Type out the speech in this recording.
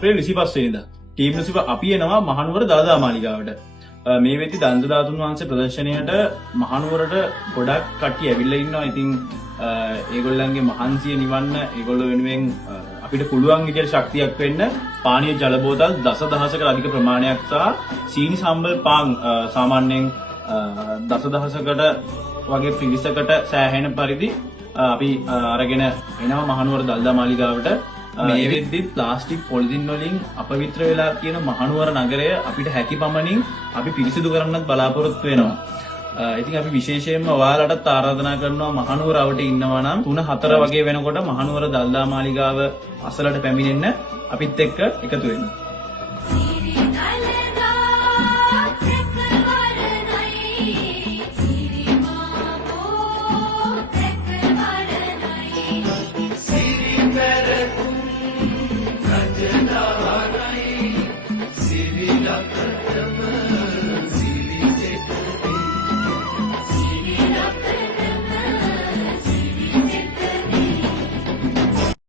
අප්‍රේල් 25 වෙනිදා ටීම් 25 අපි එනවා මහනුවර දළදා මාලිගාවට. මේ වෙද්දි දන්ත ධාතුන් වහන්සේ ප්‍රදර්ශනයට මහනුවරට ගොඩක් කට්ටිය ඇවිල්ලා ඉන්නවා. ඉතින් ඒගොල්ලන්ගේ මහන්සිය නිවන්න ඒගොල්ලෝ වෙනුවෙන් අපිට පුළුවන් විදියට ශක්තියක් වෙන්න පානීය ජල බෝතල් දසදහසකට අධික ප්‍රමාණයක් සහ සීනි සම්බල් පාන් සාමාන්‍යයෙන් දසදහසකට වගේ පිරිසකට සෑහෙන පරිදි අපි අරගෙන එනවා මහනුවර දළදා මාලිගාවට. මේ වෙද්දි ප්ලාස්ටික් පොලිතින් වලින් අපවිත්‍ර වෙලා තියෙන මහනුවර නගරය අපිට හැකි පමණින් අපි පිරිසිදු කරන්නත් බලාපොරොත්තු වෙනවා. ඉතින් අපි විශේෂයෙන්ම ඔයාලටත් ආරාධනා කරනවා මහනුවර අවට ඉන්නවා නම් 3-4 වගේ වෙනකොට මහනුවර දළදා මාලිගාව අසලට පැමිණෙන්න අපිත් එක්ක එකතු වෙන්න. Siri